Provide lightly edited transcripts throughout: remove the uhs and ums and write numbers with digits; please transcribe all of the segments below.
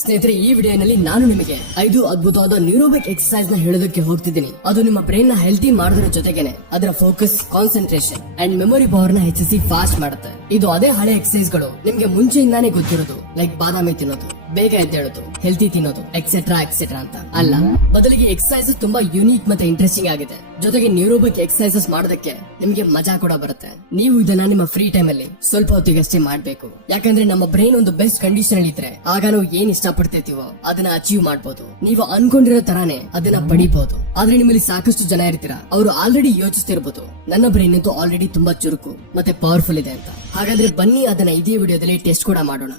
ಸ್ನೇಹಿತರೆ, ಈ ವಿಡಿಯೋನಲ್ಲಿ ನಾನು ನಿಮಗೆ 5 ಅದ್ಭುತವಾದ ನ್ಯೂರೋಬಿಕ್ ಎಕ್ಸರ್ಸೈಸ್ ನ ಹೇಳೋದಕ್ಕೆ ಹೋಗ್ತಿದ್ದೀನಿ. ಅದು ನಿಮ್ಮ ಬ್ರೈನ್ ನ ಹೆಲ್ತಿ ಮಾಡೋದ್ರ ಜೊತೆಗೇನೆ ಅದರ focus, concentration and memory power ನ ಹೆಚ್ಚಿಸಿ ಫಾಸ್ಟ್ ಮಾಡುತ್ತೆ. ಇದು ಅದೇ ಹಳೆ ಎಕ್ಸರ್ಸೈಸ್ ಗಳು ನಿಮ್ಗೆ ಮುಂಚೆಯಿಂದಾನೇ ಗೊತ್ತಿರೋದು, ಲೈಕ್ ಬಾದಾಮಿ ತಿನ್ನೋದು, ಬೇಗ ಎದ್ದೇಳೋದು, ಹೆಲ್ತಿ ತಿನ್ನೋದು, ಎಕ್ಸೆಟ್ರಾ ಎಕ್ಸೆಟ್ರಾ ಅಂತ ಅಲ್ಲ. ಬದಲಿಗೆ ಎಕ್ಸರ್ಸೈಸಸ್ ತುಂಬಾ ಯೂನಿಕ್ ಮತ್ತೆ ಇಂಟ್ರೆಸ್ಟಿಂಗ್ ಆಗಿದೆ. ಜೊತೆಗೆ ನ್ಯೂರೋಬಿಕ್ ಎಕ್ಸರ್ಸೈಸಸ್ ಮಾಡೋದಕ್ಕೆ ನಿಮಗೆ ಮಜಾ ಕೂಡ ಬರುತ್ತೆ. ನೀವು ಇದನ್ನ ನಿಮ್ಮ ಫ್ರೀ ಟೈಮ್ ಅಲ್ಲಿ ಸ್ವಲ್ಪ ಹೊತ್ತಿಗಷ್ಟೇ ಮಾಡ್ಬೇಕು. ಯಾಕಂದ್ರೆ ನಮ್ಮ ಬ್ರೈನ್ ಒಂದು ಬೆಸ್ಟ್ ಕಂಡೀಷನ್ ಅಲ್ಲಿ ಇದ್ರೆ ಆಗ ನಾವು ಏನ್ ಇಷ್ಟಪಡ್ತೀವೋ ಅದನ್ನ ಅಚೀವ್ ಮಾಡಬಹುದು. ನೀವು ಅನ್ಕೊಂಡಿರೋ ತರಾನೇ ಅದನ್ನ ಪಡಿಬಹುದು. ಆದ್ರೆ ನಿಮ್ಮಲ್ಲಿ ಸಾಕಷ್ಟು ಜನ ಇರ್ತೀರಾ, ಅವರು ಆಲ್ರೆಡಿ ಯೋಚಿಸ್ತಿರ್ಬೋದು, ನನ್ನ ಬ್ರೈನ್ ಅಂತೂ ಆಲ್ರೆಡಿ ತುಂಬಾ ಚುರುಕು ಮತ್ತೆ ಪವರ್ಫುಲ್ ಇದೆ ಅಂತ. ಹಾಗಾದ್ರೆ ಬನ್ನಿ ಅದನ್ನ ಇದೇ ವಿಡಿಯೋದಲ್ಲಿ ಟೆಸ್ಟ್ ಕೂಡ ಮಾಡೋಣ.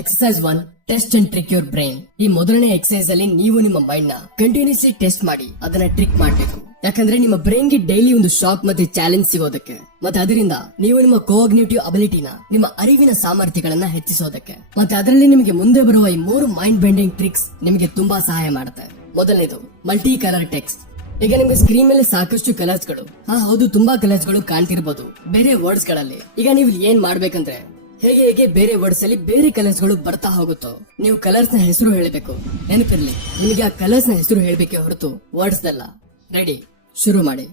Exercise 1, test and trick your brain. ಈ ಮೊದಲನೇ ಎಕ್ಸರ್ಸೈಸ್ ಅಲ್ಲಿ ನೀವು ನಿಮ್ಮ ಮೈಂಡ್ ನ ಕಂಟಿನ್ಯೂಸ್ಲಿ ಟೆಸ್ಟ್ ಮಾಡಿ ಅದನ್ನ ಟ್ರಿಕ್ ಮಾಡಬೇಕು. ಯಾಕಂದ್ರೆ ನಿಮ್ಮ ಬ್ರೈನ್ ಗೆ ಡೈಲಿ ಒಂದು ಶಾಕ್ ಮತ್ತೆ ಚಾಲೆಂಜ್ ಸಿಗೋದಕ್ಕೆ, ಮತ್ತೆ ಅದರಿಂದ ನೀವು ನಿಮ್ಮ ಕೋಗ್ನೇಟಿವ್ ಅಬಿಲಿಟಿನ, ನಿಮ್ಮ ಅರಿವಿನ ಸಾಮರ್ಥ್ಯಗಳನ್ನ ಹೆಚ್ಚಿಸೋದಕ್ಕೆ, ಮತ್ತೆ ಅದರಲ್ಲಿ ನಿಮಗೆ ಮುಂದೆ ಬರುವ ಈ 3 ಮೈಂಡ್ ಬೆಂಡಿಂಗ್ ಟ್ರಿಕ್ಸ್ ನಿಮಗೆ ತುಂಬಾ ಸಹಾಯ ಮಾಡುತ್ತೆ. ಮೊದಲನೇದು ಮಲ್ಟಿ ಕಲರ್ ಟೆಕ್ಸ್ಟ್. ಈಗ ನಿಮ್ಗೆ ಸ್ಕ್ರೀನ್ ಮೇಲೆ ಸಾಕಷ್ಟು ಕಲರ್ಸ್ ಗಳು, ಹೌದು, ತುಂಬಾ ಕಲರ್ಸ್ ಗಳು ಕಾಣ್ತಿರ್ಬೋದು ಬೇರೆ ವರ್ಡ್ಸ್ ಗಳಲ್ಲಿ. ಈಗ ನೀವು ಏನ್ ಮಾಡ್ಬೇಕಂದ್ರೆ, ಹೇಗೆ ಬೇರೆ ವರ್ಡ್ಸ್ ಅಲ್ಲಿ ಬೇರೆ ಕಲರ್ಸ್ ಗಳು ಬರ್ತಾ ಹೋಗುತ್ತೋ ನೀವು ಕಲರ್ಸ್ ನ ಹೆಸರು ಹೇಳಬೇಕು. ನೆನಪಿರ್ಲಿ, ನಿಮಗೆ ಆ ಕಲರ್ಸ್ ನ ಹೆಸರು ಹೇಳಬೇಕೆ ಹೊರತು ವರ್ಡ್ಸ್ ಅಲ್ಲ. ರೆಡಿ, ಶುರು ಮಾಡಿ.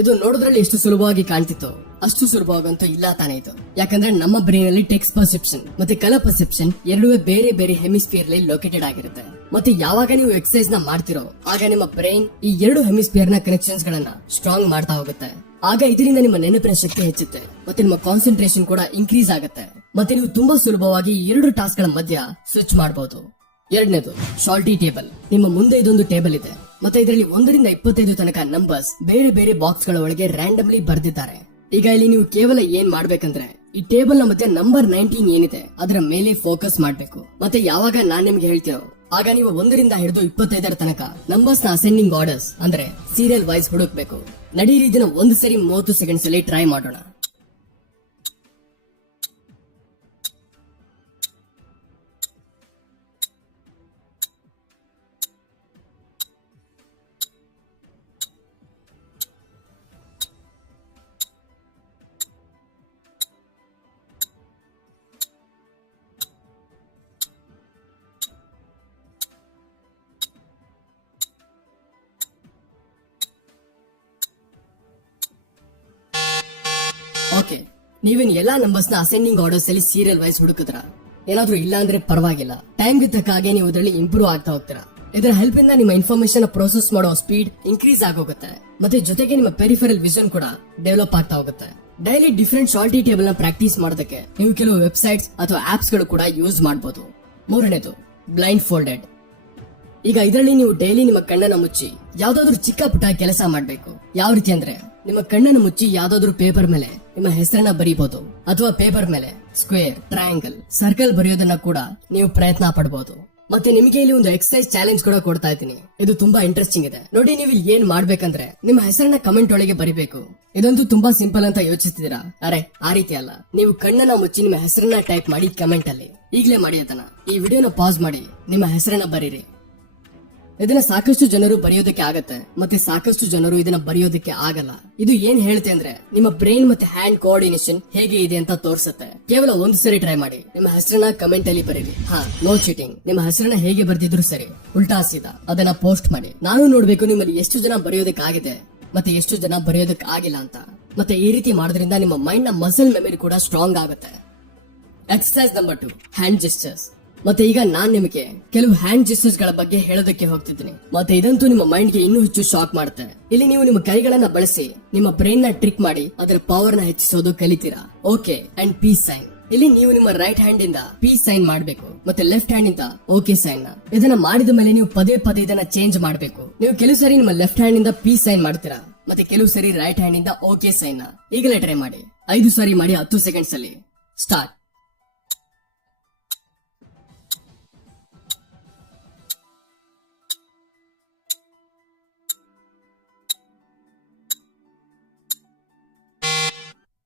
ಇದು ನೋಡೋದ್ರಲ್ಲಿ ಎಷ್ಟು ಸುಲಭವಾಗಿ ಕಾಣ್ತಿತ್ತು ಅಷ್ಟು ಸುಲಭವಾಗಂತೂ ಇಲ್ಲ ತಾನೇ ಇದು. ಯಾಕಂದ್ರೆ ನಮ್ಮ ಬ್ರೈನ್ ಅಲ್ಲಿ ಟೆಕ್ಸ್ಟ್ ಪರ್ಸೆಪ್ಷನ್ ಮತ್ತೆ ಕಲರ್ ಪರ್ಸೆಪ್ಷನ್ ಎರಡೂ ಬೇರೆ ಬೇರೆ ಹೆಮಿಸ್ಫಿಯರ್ ಅಲ್ಲಿ ಲೊಕೇಟೆಡ್ ಆಗಿರುತ್ತೆ. ಮತ್ತೆ ಯಾವಾಗ ನೀವು ಎಕ್ಸರ್ಸೈಸ್ ನ ಮಾಡ್ತಿರೋ ಆಗ ನಿಮ್ಮ ಬ್ರೈನ್ ಈ 2 ಹೆಮಿಸ್ಫಿಯರ್ ನ ಕನೆಕ್ಷನ್ಸ್ ಗಳನ್ನ ಸ್ಟ್ರಾಂಗ್ ಮಾಡ್ತಾ ಹೋಗುತ್ತೆ. ಆಗ ಇದರಿಂದ ನಿಮ್ಮ ನೆನಪಿನ ಶಕ್ತಿ ಹೆಚ್ಚುತ್ತೆ ಮತ್ತೆ ನಿಮ್ಮ ಕಾನ್ಸಂಟ್ರೇಷನ್ ಕೂಡ ಇನ್ಕ್ರೀಸ್ ಆಗುತ್ತೆ. ಮತ್ತೆ ನೀವು ತುಂಬಾ ಸುಲಭವಾಗಿ 2 ಟಾಸ್ಕ್ ಗಳ ಮಧ್ಯ ಸ್ವಿಚ್ ಮಾಡಬಹುದು. ಎರಡನೇದು ಶಾರ್ಟಿ ಟೇಬಲ್. ನಿಮ್ಮ ಮುಂದೆ ಇದೊಂದು ಟೇಬಲ್ ಇದೆ ಮತ್ತೆ ಇದರಲ್ಲಿ 1 ರಿಂದ 25 ತನಕ ನಂಬರ್ಸ್ ಬೇರೆ ಬೇರೆ ಬಾಕ್ಸ್ ಗಳ ಒಳಗೆ ರ್ಯಾಂಡಮ್ಲಿ ಬರ್ದಿದ್ದಾರೆ. ಈಗ ಇಲ್ಲಿ ನೀವು ಕೇವಲ ಏನ್ ಮಾಡ್ಬೇಕಂದ್ರೆ, ಈ ಟೇಬಲ್ ನ ಮಧ್ಯೆ ನಂಬರ್ 19 ಏನಿದೆ ಅದರ ಮೇಲೆ ಫೋಕಸ್ ಮಾಡ್ಬೇಕು. ಮತ್ತೆ ಯಾವಾಗ ನಾನ್ ನಿಮ್ಗೆ ಹೇಳ್ತೀನೋ ಆಗ ನೀವು 1 ರಿಂದ ಹಿಡಿದು 25 ತನಕ ನಂಬರ್ಸ್ ನ ಅಸೆಂಡಿಂಗ್ ಆರ್ಡರ್ಸ್ ಅಂದ್ರೆ ಸೀರಿಯಲ್ ವೈಸ್ ಹುಡುಕ್ಬೇಕು. ನಡೀರಿ, ಇದನ್ನ 1 ಸರಿ 30 ಸೆಕೆಂಡ್ಸ್ ಅಲ್ಲಿ ಟ್ರೈ ಮಾಡೋಣ. ಓಕೆ, ನೀವೇನ್ ಎಲ್ಲಾ ನಂಬರ್ಸ್ ನ ಅಸೆಂಡಿಂಗ್ ಆರ್ಡರ್ಸ್ ಅಲ್ಲಿ ಸೀರಿಯಲ್ ವೈಸ್ ಹುಡುಕಿದ್ರ? ಏನಾದ್ರೂ ಇಲ್ಲ ಅಂದ್ರೆ ಪರವಾಗಿಲ್ಲ, ಟೈಮ್ ತಕ್ಕ ಹಾಗೆ ನೀವು ಇದರಲ್ಲಿ ಇಂಪ್ರೂವ್ ಆಗ್ತಾ ಹೋಗ್ತೀರಾ. ಇದರ ಹೆಲ್ಪ್ ಇಂದ ನಿಮ್ಮ ಇನ್ಫಾರ್ಮೇಶನ್ ಪ್ರೋಸೆಸ್ ಮಾಡೋ ಸ್ಪೀಡ್ ಇನ್ಕ್ರೀಸ್ ಆಗೋಗುತ್ತೆ ಮತ್ತೆ ಜೊತೆಗೆ ನಿಮ್ಮ ಪೆರಿಫೆರಲ್ ವಿಷನ್ ಕೂಡ ಡೆವಲಪ್ ಆಗ್ತಾ ಹೋಗುತ್ತೆ. ಡೈಲಿ ಡಿಫರೆಂಟ್ ಶಾರ್ಟಿ ಟೇಬಲ್ ನ ಪ್ರಾಕ್ಟೀಸ್ ಮಾಡೋದಕ್ಕೆ ನೀವು ಕೆಲವು ವೆಬ್ಸೈಟ್ಸ್ ಅಥವಾ ಆಪ್ಸ್ ಗಳು ಕೂಡ ಯೂಸ್ ಮಾಡಬಹುದು. ಮೂರನೇದು ಬ್ಲೈಂಡ್ ಫೋಲ್ಡೆಡ್. ಈಗ ಇದರಲ್ಲಿ ನೀವು ಡೈಲಿ ನಿಮ್ಮ ಕಣ್ಣನ್ನ ಮುಚ್ಚಿ ಯಾವ್ದಾದ್ರು ಚಿಕ್ಕ ಪುಟ್ಟ ಕೆಲಸ ಮಾಡ್ಬೇಕು. ಯಾವ ರೀತಿ ಅಂದ್ರೆ, ನಿಮ್ಮ ಕಣ್ಣನ್ನು ಮುಚ್ಚಿ ಯಾವ್ದಾದ್ರು ಪೇಪರ್ ಮೇಲೆ ನಿಮ್ಮ ಹೆಸರನ್ನ ಬರೀಬಹುದು ಅಥವಾ ಪೇಪರ್ ಮೇಲೆ ಸ್ಕ್ವೇರ್, ಟ್ರಯಾಂಗಲ್, ಸರ್ಕಲ್ ಬರೆಯೋದನ್ನ ಕೂಡ ನೀವು ಪ್ರಯತ್ನ ಪಡಬಹುದು. ಮತ್ತೆ ನಿಮಗೆ ಇಲ್ಲಿ ಒಂದು ಎಕ್ಸರ್ಸೈಸ್ ಚಾಲೆಂಜ್ ಕೂಡ ಕೊಡ್ತಾ ಇದ್ದೀನಿ. ಇದು ತುಂಬಾ ಇಂಟ್ರೆಸ್ಟಿಂಗ್ ಇದೆ ನೋಡಿ. ನೀವು ಇಲ್ಲಿ ಏನ್ ಮಾಡ್ಬೇಕಂದ್ರೆ, ನಿಮ್ಮ ಹೆಸರನ್ನ ಕಮೆಂಟ್ ಒಳಗೆ ಬರಿಬೇಕು. ಇದಂತೂ ತುಂಬಾ ಸಿಂಪಲ್ ಅಂತ ಯೋಚಿಸ್ತಿದ್ದೀರಾ? ಅರೆ, ಆ ರೀತಿ ಅಲ್ಲ. ನೀವು ಕಣ್ಣನ್ನ ಮುಚ್ಚಿ ನಿಮ್ಮ ಹೆಸರನ್ನ ಟೈಪ್ ಮಾಡಿ ಕಮೆಂಟ್ ಅಲ್ಲಿ. ಈಗಲೇ ಮಾಡಿ ಅದನ್ನ. ಈ ವಿಡಿಯೋನ ಪಾಸ್ ಮಾಡಿ ನಿಮ್ಮ ಹೆಸರನ್ನ ಬರೀರಿ. ಇದನ್ನ ಸಾಕಷ್ಟು ಜನರು ಬರೆಯೋದಕ್ಕೆ ಆಗತ್ತೆ ಮತ್ತೆ ಸಾಕಷ್ಟು ಜನರು ಇದನ್ನ ಬರೆಯೋದಕ್ಕೆ ಆಗಲ್ಲ. ಇದು ಏನ್ ಹೇಳುತ್ತೆ ಅಂದ್ರೆ, ನಿಮ್ಮ ಬ್ರೈನ್ ಮತ್ತೆ ಹ್ಯಾಂಡ್ ಕೋಆರ್ಡಿನೇಷನ್ ಹೇಗೆ ಇದೆ ಅಂತ ತೋರಿಸುತ್ತೆ. ಕೇವಲ 1 ಸರಿ ಟ್ರೈ ಮಾಡಿ. ನಿಮ್ಮ ಹೆಸರನ್ನ ಕಮೆಂಟ್ ಅಲ್ಲಿ ಬರೀರಿ. No cheating. ನಿಮ್ಮ ಹೆಸರನ್ನ ಹೇಗೆ ಬರ್ದಿದ್ರು ಸರಿ, ಉಲ್ಟಾ ಸೀದಾ ಅದನ್ನ ಪೋಸ್ಟ್ ಮಾಡಿ. ನಾನು ನೋಡ್ಬೇಕು ನಿಮ್ಮಲ್ಲಿ ಎಷ್ಟು ಜನ ಬರೆಯೋದಕ್ಕೆ ಆಗಿದೆ ಮತ್ತೆ ಎಷ್ಟು ಜನ ಬರೆಯೋದಕ್ಕೆ ಆಗಿಲ್ಲ ಅಂತ. ಮತ್ತೆ ಈ ರೀತಿ ಮಾಡೋದ್ರಿಂದ ನಿಮ್ಮ ಮೈಂಡ್ ನ ಮಸಲ್ ಮೆಮರಿ ಕೂಡ ಸ್ಟ್ರಾಂಗ್ ಆಗುತ್ತೆ. Exercise number 2, hand gestures. ಮತ್ತೆ ಈಗ ನಾನ್ ನಿಮಗೆ ಕೆಲವು ಹ್ಯಾಂಡ್ ಜೆಸ್ಚರ್ಸ್ ಗಳ ಬಗ್ಗೆ ಹೇಳೋದಕ್ಕೆ ಹೋಗ್ತಿದ್ದೀನಿ. ಮತ್ತೆ ಇದಂತೂ ನಿಮ್ಮ ಮೈಂಡ್ ಗೆ ಇನ್ನೂ ಹೆಚ್ಚು ಶಾಕ್ ಮಾಡುತ್ತೆ. ಇಲ್ಲಿ ನೀವು ನಿಮ್ಮ ಕೈಗಳನ್ನ ಬಳಸಿ ನಿಮ್ಮ ಬ್ರೈನ್ ನ ಟ್ರಿಕ್ ಮಾಡಿ ಅದರ ಪವರ್ ನ ಹೆಚ್ಚಿಸೋದು ಕಲಿತೀರಾ. Okay and peace sign. ಇಲ್ಲಿ ನೀವು ನಿಮ್ಮ ರೈಟ್ ಹ್ಯಾಂಡ್ ಇಂದ ಪೀಸ್ ಸೈನ್ ಮಾಡಬೇಕು ಮತ್ತೆ ಲೆಫ್ಟ್ ಹ್ಯಾಂಡ್ ಇಂದ ಓಕೆ ಸೈನ್ ನ. ಇದನ್ನ ಮಾಡಿದ ಮೇಲೆ ನೀವು ಪದೇ ಪದೇ ಇದನ್ನ ಚೇಂಜ್ ಮಾಡಬೇಕು. ನೀವು ಕೆಲವು ಸರಿ ನಿಮ್ಮ ಲೆಫ್ಟ್ ಹ್ಯಾಂಡ್ ಇಂದ ಪೀಸ್ ಸೈನ್ ಮಾಡ್ತೀರಾ ಮತ್ತೆ ಕೆಲವು ಸರಿ ರೈಟ್ ಹ್ಯಾಂಡ್ ಇಂದ ಓಕೆ ಸೈನ್ ನ. ಈಗಲೇ ಟ್ರೈ ಮಾಡಿ. 5 ಸಾರಿ ಮಾಡಿ 10 ಸೆಕೆಂಡ್ಸ್ ಅಲ್ಲಿ. ಸ್ಟಾರ್ಟ್.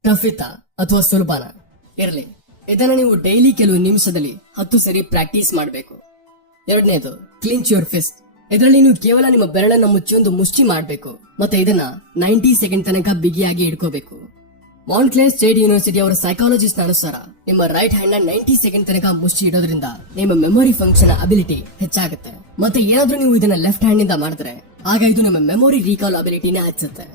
ಟಫಿತಾ ಅಥವಾ ಸುಲಭನ ಇರಲಿ, ಇದನ್ನ ನೀವು ಡೈಲಿ ಕೆಲವು ನಿಮಿಷದಲ್ಲಿ 10 ಸರಿ ಪ್ರಾಕ್ಟೀಸ್ ಮಾಡಬೇಕು. ಎರಡನೇದು ಕ್ಲಿಂಚ್ ಯುವರ್ ಫಿಸ್ಟ್. ಇದರಲ್ಲಿ ನೀವು ಕೇವಲ ನಿಮ್ಮ ಬೆರಳನ್ನ ಮುಚ್ಚಿ ಒಂದು ಮುಷ್ಟಿ ಮಾಡಬೇಕು ಮತ್ತೆ ಇದನ್ನ 90 ಸೆಕೆಂಡ್ ತನಕ ಬಿಗಿಯಾಗಿ ಇಟ್ಕೋಬೇಕು. ಮಾಂಟ್ಕ್ಲೇರ್ ಸ್ಟೇಟ್ ಯೂನಿವರ್ಸಿಟಿ ಅವರ ಸೈಕಾಲಜಿಸ್ಟ್ ಅನುಸಾರ ನಿಮ್ಮ ರೈಟ್ ಹ್ಯಾಂಡ್ ನ 90 ಸೆಕೆಂಡ್ ತನಕ ಮುಷ್ಟಿ ಇಡೋದ್ರಿಂದ ನಿಮ್ಮ ಮೆಮೊರಿ ಫಂಕ್ಷನ್ ಅಬಿಲಿಟಿ ಹೆಚ್ಚಾಗುತ್ತೆ. ಮತ್ತೆ ಏನಾದ್ರೂ ನೀವು ಇದನ್ನ ಲೆಫ್ಟ್ ಹ್ಯಾಂಡ್ ಇಂದ ಮಾಡಿದ್ರೆ ಆಗ ಇದು ನಿಮ್ಮ ಮೆಮೊರಿ ರೀಕಾಲ್ ಅಬಿಲಿಟಿನ ಹೆಚ್ಚುತ್ತೆ.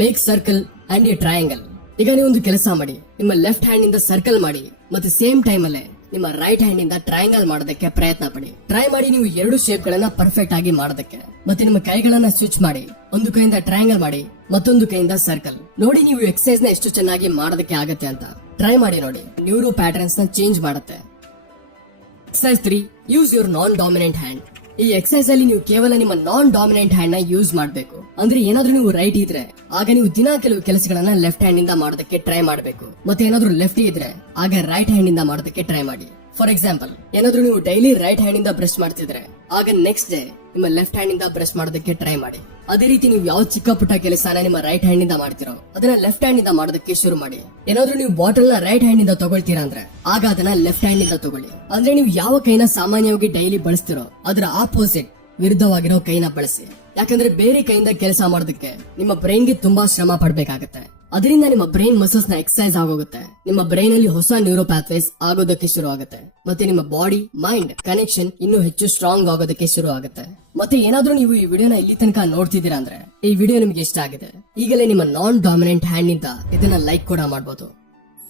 Make circle and A triangle. ಈಗ ನೀವು ಒಂದು ಕೆಲಸ ಮಾಡಿ, ನಿಮ್ಮ ಲೆಫ್ಟ್ ಹ್ಯಾಂಡ್ ಇಂದ ಸರ್ಕಲ್ ಮಾಡಿ ಮತ್ತೆ ಸೇಮ್ ಟೈಮ್ ಅಲ್ಲೇ ನಿಮ್ಮ ರೈಟ್ ಹ್ಯಾಂಡ್ ಇಂದ ಟ್ರಯಾಂಗಲ್ ಮಾಡೋದಕ್ಕೆ ಪ್ರಯತ್ನ ಪಡಿ. ಟ್ರೈ ಮಾಡಿ ನೀವು ಎರಡು ಶೇಪ್ ಗಳನ್ನ ಪರ್ಫೆಕ್ಟ್ ಆಗಿ ಮಾಡೋದಕ್ಕೆ. ಮತ್ತೆ ನಿಮ್ಮ ಕೈಗಳನ್ನ ಸ್ವಿಚ್ ಮಾಡಿ, ಒಂದು ಕೈಯಿಂದ ಟ್ರಯಾಂಗಲ್ ಮಾಡಿ ಮತ್ತೊಂದು ಕೈಯಿಂದ ಸರ್ಕಲ್. ನೋಡಿ ನೀವು ಎಕ್ಸರ್ಸೈಸ್ ನ ಎಷ್ಟು ಚೆನ್ನಾಗಿ ಮಾಡೋದಕ್ಕೆ ಆಗತ್ತೆ ಅಂತ. ಟ್ರೈ ಮಾಡಿ ನೋಡಿ, ನ್ಯೂರೋ ಪ್ಯಾಟರ್ನ್ಸ್ ನ ಚೇಂಜ್ ಮಾಡುತ್ತೆ. Exercise 3, use your non dominant hand. ಈ ಎಕ್ಸರ್ಸೈಸ್ ಅಲ್ಲಿ ನೀವು ಕೇವಲ ನಿಮ್ಮ ನಾನ್ ಡಾಮಿನೆಂಟ್ ಹ್ಯಾಂಡ್ ನ ಯೂಸ್ ಮಾಡಬೇಕು. ಅಂದ್ರೆ ಏನಾದ್ರೂ ನೀವು ರೈಟ್ ಇದ್ರೆ ಆಗ ನೀವು ದಿನ ಕೆಲವು ಕೆಲಸಗಳನ್ನ ಲೆಫ್ಟ್ ಹ್ಯಾಂಡ್ ಇಂದ ಮಾಡೋದಕ್ಕೆ ಟ್ರೈ ಮಾಡಬೇಕು. ಮತ್ತೆ ಏನಾದ್ರೂ ಲೆಫ್ಟ್ ಇದ್ರೆ ಆಗ ರೈಟ್ ಹ್ಯಾಂಡ್ ಇಂದ ಮಾಡೋದಕ್ಕೆ ಟ್ರೈ ಮಾಡಿ. ಫಾರ್ ಎಕ್ಸಾಂಪಲ್, ಏನಾದ್ರೂ ನೀವು ಡೈಲಿ ರೈಟ್ ಹ್ಯಾಂಡ್ ಇಂದ ಬ್ರಷ್ ಮಾಡ್ತಿದ್ರೆ ಆಗ ನೆಕ್ಸ್ಟ್ ಡೇ ನಿಮ್ಮ ಲೆಫ್ಟ್ ಹ್ಯಾಂಡ್ ಇಂದ ಬ್ರಷ್ ಮಾಡೋದಕ್ಕೆ ಟ್ರೈ ಮಾಡಿ. ಅದೇ ರೀತಿ ನೀವು ಯಾವ ಚಿಕ್ಕ ಪುಟ್ಟ ಕೆಲಸನ ನಿಮ್ಮ ರೈಟ್ ಹ್ಯಾಂಡ್ ಇಂದ ಮಾಡ್ತಿರೋ ಅದನ್ನ ಲೆಫ್ಟ್ ಹ್ಯಾಂಡ್ ಇಂದ ಮಾಡೋದಕ್ಕೆ ಶುರು ಮಾಡಿ. ಏನಾದ್ರೂ ನೀವು ಬಾಟಲ್ ನ ರೈಟ್ ಹ್ಯಾಂಡ್ ಇಂದ ತಗೊಳ್ತೀರಾ ಅಂದ್ರೆ ಆಗ ಅದನ್ನ ಲೆಫ್ಟ್ ಹ್ಯಾಂಡ್ ಇಂದ ತಗೊಳ್ಳಿ. ಅಂದ್ರೆ ನೀವು ಯಾವ ಕೈನ ಸಾಮಾನ್ಯವಾಗಿ ಡೈಲಿ ಬಳಸ್ತಿರೋ ಅದರ ಆಪೋಸಿಟ್ ವಿರುದ್ಧವಾಗಿರೋ ಕೈನ ಬಳಸಿ. ಯಾಕಂದ್ರೆ ಬೇರೆ ಕೈಯಿಂದ ಕೆಲಸ ಮಾಡೋದಕ್ಕೆ ನಿಮ್ಮ ಬ್ರೈನ್ ಗೆ ತುಂಬಾ ಶ್ರಮ ಪಡ್ಬೇಕಾಗತ್ತೆ. ಅದರಿಂದ ನಿಮ್ಮ ಬ್ರೈನ್ ಮಸಲ್ಸ್ ನ ಎಕ್ಸರ್ಸೈಸ್ ಆಗೋಗುತ್ತೆ. ನಿಮ್ಮ ಬ್ರೈನ್ ಅಲ್ಲಿ ಹೊಸ ನ್ಯೂರೋ ಪ್ಯಾಥ್ವೇಸ್ ಆಗೋದಕ್ಕೆ ಶುರು ಆಗುತ್ತೆ. ಮತ್ತೆ ನಿಮ್ಮ ಬಾಡಿ ಮೈಂಡ್ ಕನೆಕ್ಷನ್ ಇನ್ನೂ ಹೆಚ್ಚು ಸ್ಟ್ರಾಂಗ್ ಆಗೋದಕ್ಕೆ ಶುರು ಆಗುತ್ತೆ. ಮತ್ತೆ ಏನಾದ್ರೂ ನೀವು ಈ ವಿಡಿಯೋನ ಇಲ್ಲಿ ತನಕ ನೋಡ್ತಿದ್ದೀರಾ ಅಂದ್ರೆ ಈ ವಿಡಿಯೋ ನಿಮ್ಗೆ ಇಷ್ಟ ಆಗಿದೆ. ಈಗಲೇ ನಿಮ್ಮ ನಾನ್ ಡಾಮಿನೆಂಟ್ ಹ್ಯಾಂಡ್ ನಿಂದ ಇದನ್ನ ಲೈಕ್ ಕೂಡ ಮಾಡಬಹುದು.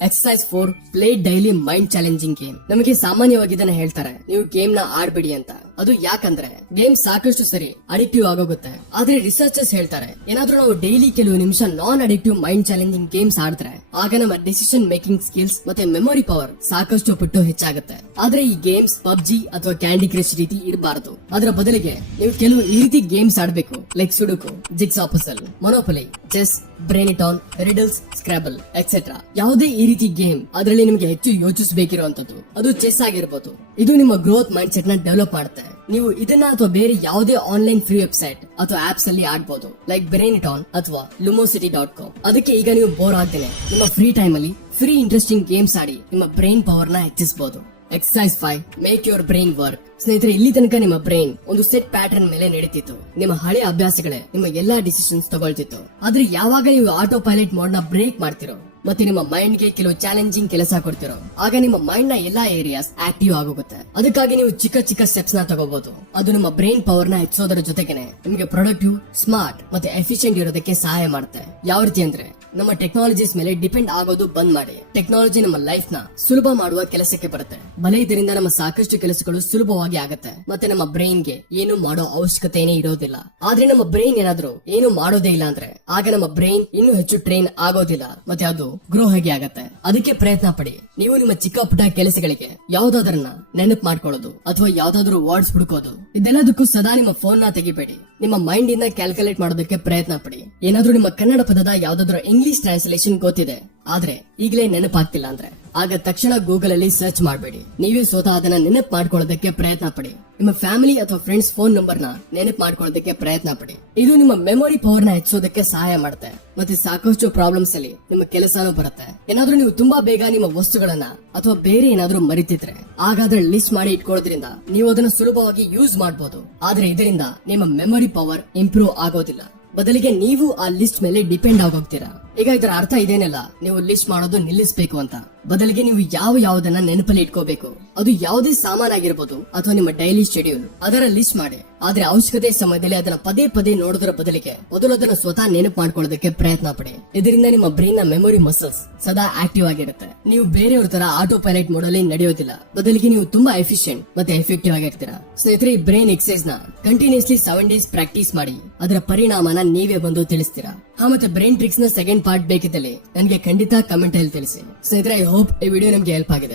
Exercise 4, play daily mind challenging game. ನಮಗೆ ಸಾಮಾನ್ಯವಾಗಿ ಇದನ್ನ ಹೇಳ್ತಾರೆ, ನೀವು ಗೇಮ್ ನ ಆಡ್ಬಿಡಿ ಅಂತ. ಅದು ಯಾಕಂದ್ರೆ ಗೇಮ್ ಸಾಕಷ್ಟು ಸರಿ ಅಡಿಕ್ಟಿವ್ ಆಗೋಗುತ್ತೆ. ಆದ್ರೆ ರಿಸರ್ಚರ್ಸ್ ಹೇಳ್ತಾರೆ, ಏನಾದ್ರೂ ನಾವು ಡೈಲಿ ಕೆಲವು ನಿಮಿಷ ನಾನ್ ಅಡಿಕ್ಟಿವ್ ಮೈಂಡ್ ಚಾಲೆಂಜಿಂಗ್ ಗೇಮ್ಸ್ ಆಡಿದ್ರೆ ಆಗ ನಮ್ಮ ಡಿಸಿಷನ್ ಮೇಕಿಂಗ್ ಸ್ಕಿಲ್ಸ್ ಮತ್ತೆ ಮೆಮೊರಿ ಪವರ್ ಸಾಕಷ್ಟು ಪಟ್ಟು ಹೆಚ್ಚಾಗುತ್ತೆ. ಆದ್ರೆ ಈ ಗೇಮ್ಸ್ ಪಬ್ಜಿ ಅಥವಾ ಕ್ಯಾಂಡಿ ಕ್ರಶ್ ರೀತಿ ಇರಬಾರದು. ಅದರ ಬದಲಿಗೆ ನೀವು ಕೆಲವು ಈ ರೀತಿ ಗೇಮ್ಸ್ ಆಡಬೇಕು, like sudoku, jigsaw puzzle, monopoly, chess, brainteaser, riddles, scrabble etcetera. ಯಾವುದೇ ಈ ರೀತಿ ಗೇಮ್ ಅದರಲ್ಲಿ ನಿಮಗೆ ಹೆಚ್ಚು ಯೋಚಿಸಬೇಕಿರುವಂತದ್ದು, ಅದು ಚೆಸ್ ಆಗಿರಬಹುದು. ಇದು ನಿಮ್ಮ ಗ್ರೋತ್ ಮೈಂಡ್ ಸೆಟ್ ನ ಡೆವಲಪ್ ಮಾಡುತ್ತೆ. ನೀವು ಇದನ್ನ ಅಥವಾ ಬೇರೆ ಯಾವುದೇ ಆನ್ಲೈನ್ ಫ್ರೀ ವೆಬ್ಸೈಟ್ ಅಥವಾ ಆಪ್ಸ್ ಅಲ್ಲಿ ಆಡಬಹುದು, ಲೈಕ್ ಬ್ರೇನಿಟಾನ್ ಅಥವಾ lumosity.com. ಅದಕ್ಕೆ ಈಗ ನೀವು ಬೋರ್ ಆಗ್ದೇನೆ ನಿಮ್ಮ ಫ್ರೀ ಟೈಮ್ ಅಲ್ಲಿ ಫ್ರೀ ಇಂಟ್ರೆಸ್ಟಿಂಗ್ ಗೇಮ್ಸ್ ಆಡಿ ನಿಮ್ಮ ಬ್ರೈನ್ ಪವರ್ ನ ಹೆಚ್ಚಿಸಬಹುದು. Exercise 5, make your brain work. ಸ್ನೇಹಿತರೆ, ಇಲ್ಲಿ ತನಕ ನಿಮ್ಮ ಬ್ರೈನ್ ಒಂದು ಸೆಟ್ ಪ್ಯಾಟರ್ನ್ ಮೇಲೆ ನಡೀತಿತ್ತು. ನಿಮ್ಮ ಹಳೆ ಅಭ್ಯಾಸಗಳೇ ನಿಮ್ಮ ಎಲ್ಲಾ ಡಿಸಿಷನ್ಸ್ ತಗೊಳ್ತಿತ್ತು. ಆದ್ರೆ ಯಾವಾಗ ನೀವು ಆಟೋ ಪೈಲಟ್ ಮೋಡ್ ನ ಬ್ರೇಕ್ ಮಾಡ್ತಿರೋ ಮತ್ತೆ ನಿಮ್ಮ ಮೈಂಡ್ ಗೆ ಕೆಲವು ಚಾಲೆಂಜಿಂಗ್ ಕೆಲಸ ಕೊಡ್ತಿರೋ ಆಗ ನಿಮ್ಮ ಮೈಂಡ್ ನ ಎಲ್ಲಾ ಏರಿಯಾಸ್ ಆಕ್ಟಿವ್ ಆಗೋಗುತ್ತೆ. ಅದಕ್ಕಾಗಿ ನೀವು ಚಿಕ್ಕ ಚಿಕ್ಕ ಸ್ಟೆಪ್ಸ್ ನ ತಗೋಬಹುದು. ಅದು ನಿಮ್ಮ ಬ್ರೈನ್ ಪವರ್ ನ ಹೆಚ್ಚೋದರ ಜೊತೆಗೆ ನಿಮಗೆ ಪ್ರೊಡಕ್ಟಿವ್, ಸ್ಮಾರ್ಟ್ ಮತ್ತೆ ಎಫಿಷಿಯಂಟ್ ಇರೋದಕ್ಕೆ ಸಹಾಯ ಮಾಡುತ್ತೆ. ಯಾವ ರೀತಿ ಅಂದ್ರೆ ನಮ್ಮ ಟೆಕ್ನಾಲಜೀಸ್ ಮೇಲೆ ಡಿಪೆಂಡ್ ಆಗೋದು ಬಂದ್ ಮಾಡಿ. ಟೆಕ್ನಾಲಜಿ ನಮ್ಮ ಲೈಫ್ ನ ಸುಲಭ ಮಾಡುವ ಕೆಲಸಕ್ಕೆ ಬರುತ್ತೆ. ಬಲೆ ಇದರಿಂದ ನಮ್ಮ ಸಾಕಷ್ಟು ಕೆಲಸಗಳು ಸುಲಭವಾಗಿ ಆಗುತ್ತೆ ಮತ್ತೆ ನಮ್ಮ ಬ್ರೈನ್ ಗೆ ಏನು ಮಾಡೋ ಅವಶ್ಯಕತೆನೇ ಇರೋದಿಲ್ಲ. ಆದ್ರೆ ನಮ್ಮ ಬ್ರೈನ್ ಏನಾದ್ರೂ ಏನು ಮಾಡೋದೇ ಇಲ್ಲ ಅಂದ್ರೆ ಆಗ ನಮ್ಮ ಬ್ರೈನ್ ಇನ್ನೂ ಹೆಚ್ಚು ಟ್ರೈನ್ ಆಗೋದಿಲ್ಲ ಮತ್ತೆ ಅದು ಗ್ರೋ ಆಗಿ ಆಗತ್ತೆ. ಅದಕ್ಕೆ ಪ್ರಯತ್ನ ಪಡಿ. ನೀವು ನಿಮ್ಮ ಚಿಕ್ಕ ಪುಟ್ಟ ಕೆಲಸಗಳಿಗೆ ಯಾವ್ದಾದ್ರನ್ನ ನೆನಪು ಮಾಡ್ಕೊಳ್ಳೋದು ಅಥವಾ ಯಾವ್ದಾದ್ರು ವರ್ಡ್ಸ್ ಹುಡುಕೋದು, ಇದೆಲ್ಲದಕ್ಕೂ ಸದಾ ನಿಮ್ಮ ಫೋನ್ ನ ತೆಗಿಬೇಡಿ. ನಿಮ್ಮ ಮೈಂಡ್ ಇಂದ ಕ್ಯಾಲ್ಕುಲೇಟ್ ಮಾಡೋದಕ್ಕೆ ಪ್ರಯತ್ನ ಪಡಿ. ಏನಾದ್ರೂ ನಿಮ್ಮ ಕನ್ನಡ ಪದದ ಯಾವ್ದಾದ್ರು ಇಂಗ್ಲಿಷ್ ಟ್ರಾನ್ಸ್ಲೇಷನ್ ಗೊತ್ತಿದೆ ಆದ್ರೆ ಈಗಲೇ ನೆನಪಾಗ್ತಿಲ್ಲ ಅಂದ್ರೆ ಆಗ ತಕ್ಷಣ ಗೂಗಲ್ ಅಲ್ಲಿ ಸರ್ಚ್ ಮಾಡಬೇಡಿ. ನೀವೇ ಸ್ವತಃ ಅದನ್ನ ನೆನಪು ಮಾಡ್ಕೊಳ್ಳೋದಕ್ಕೆ ಪ್ರಯತ್ನ ಪಡಿ. ನಿಮ್ಮ ಫ್ಯಾಮಿಲಿ ಅಥವಾ ಫ್ರೆಂಡ್ಸ್ ಫೋನ್ ನಂಬರ್ ನ ನೆನಪು ಮಾಡ್ಕೊಳ್ಳೋದಕ್ಕೆ ಪ್ರಯತ್ನ ಪಡಿ. ಇದು ನಿಮ್ಮ ಮೆಮೊರಿ ಪವರ್ ನ ಹೆಚ್ಚೋದಕ್ಕೆ ಸಹಾಯ ಮಾಡುತ್ತೆ ಮತ್ತೆ ಸಾಕಷ್ಟು ಪ್ರಾಬ್ಲಮ್ಸ್ ಅಲ್ಲಿ ನಿಮ್ಮ ಕೆಲಸನೂ ಬರುತ್ತೆ. ಏನಾದ್ರೂ ನೀವು ತುಂಬಾ ಬೇಗ ನಿಮ್ಮ ವಸ್ತುಗಳನ್ನ ಅಥವಾ ಬೇರೆ ಏನಾದ್ರೂ ಮರಿತಿದ್ರೆ ಆಗ ಅದನ್ನ ಲಿಸ್ಟ್ ಮಾಡಿ ಇಟ್ಕೊಳ್ಳೋದ್ರಿಂದ ನೀವು ಅದನ್ನ ಸುಲಭವಾಗಿ ಯೂಸ್ ಮಾಡಬಹುದು. ಆದ್ರೆ ಇದರಿಂದ ನಿಮ್ಮ ಮೆಮೊರಿ ಪವರ್ ಇಂಪ್ರೂವ್ ಆಗೋದಿಲ್ಲ. ಬದಲಿಗೆ ನೀವು ಆ ಲಿಸ್ಟ್ ಮೇಲೆ ಡಿಪೆಂಡ್ ಆಗೋಗ್ತೀರಾ. ಈಗ ಇದರ ಅರ್ಥ ಇದೇನಿಲ್ಲ ನೀವು ಲಿಸ್ಟ್ ಮಾಡೋದು ನಿಲ್ಲಿಸಬೇಕು ಅಂತ. ಬದಲಿಗೆ ನೀವು ಯಾವುದನ್ನ ನೆನಪಲ್ಲಿ ಇಟ್ಕೋಬೇಕು. ಅದು ಯಾವುದೇ ಸಾಮಾನಾಗಿರ್ಬೋದು ಅಥವಾ ನಿಮ್ಮ ಡೈಲಿ ಶೆಡ್ಯೂಲ್, ಅದರ ಲಿಸ್ಟ್ ಮಾಡಿ. ಆದ್ರೆ ಅವಶ್ಯಕತೆ ಸಮಯದಲ್ಲಿ ಅದನ್ನ ಪದೇ ಪದೇ ನೋಡೋದ್ರ ಬದಲಿಗೆ ಮೊದಲು ಅದನ್ನ ಸ್ವತಃ ನೆನಪು ಮಾಡ್ಕೊಳ್ಳೋದಕ್ಕೆ ಪ್ರಯತ್ನ ಪಡಿ. ಇದರಿಂದ ನಿಮ್ಮ ಬ್ರೈನ್ ನ ಮೆಮೊರಿ ಮಸಲ್ಸ್ ಸದಾ ಆಕ್ಟಿವ್ ಆಗಿರುತ್ತೆ. ನೀವು ಬೇರೆಯವ್ರ ತರ ಆಟೋ ಪೈಲಟ್ ಮೋಡಲ್ಲಿ ನಡೆಯೋದಿಲ್ಲ. ಬದಲಿಗೆ ನೀವು ತುಂಬಾ ಎಫಿಷಿಯಂಟ್ ಮತ್ತೆ ಎಫೆಕ್ಟಿವ್ ಆಗಿರ್ತೀರಾ. ಸ್ನೇಹಿತರೆ, ಈ ಬ್ರೈನ್ ಎಕ್ಸರ್ಸೈಸ್ ನ ಕಂಟಿನ್ಯೂಸ್ಲಿ 7 ಡೇಸ್ ಪ್ರಾಕ್ಟೀಸ್ ಮಾಡಿ ಅದರ ಪರಿಣಾಮನ ನೀವೇ ಬಂದು ತಿಳಿಸ್ತೀರಾ. ಮತ್ತೆ ಬ್ರೈನ್ ಟ್ರಿಕ್ಸ್ ನ ಸೆಕೆಂಡ್ ಪಾರ್ಟ್ ಬೇಕಿದ್ದಲ್ಲಿ ನನಗೆ ಖಂಡಿತ ಕಮೆಂಟ್ ಅಲ್ಲಿ ತಿಳಿಸಿ. ಸ್ನೇಹಿತರೆ, ಐ ಹೋಪ್ ಈ ವಿಡಿಯೋ ನಿಮ್ಗೆ ಹೆಲ್ಪ್ ಆಗಿದೆ.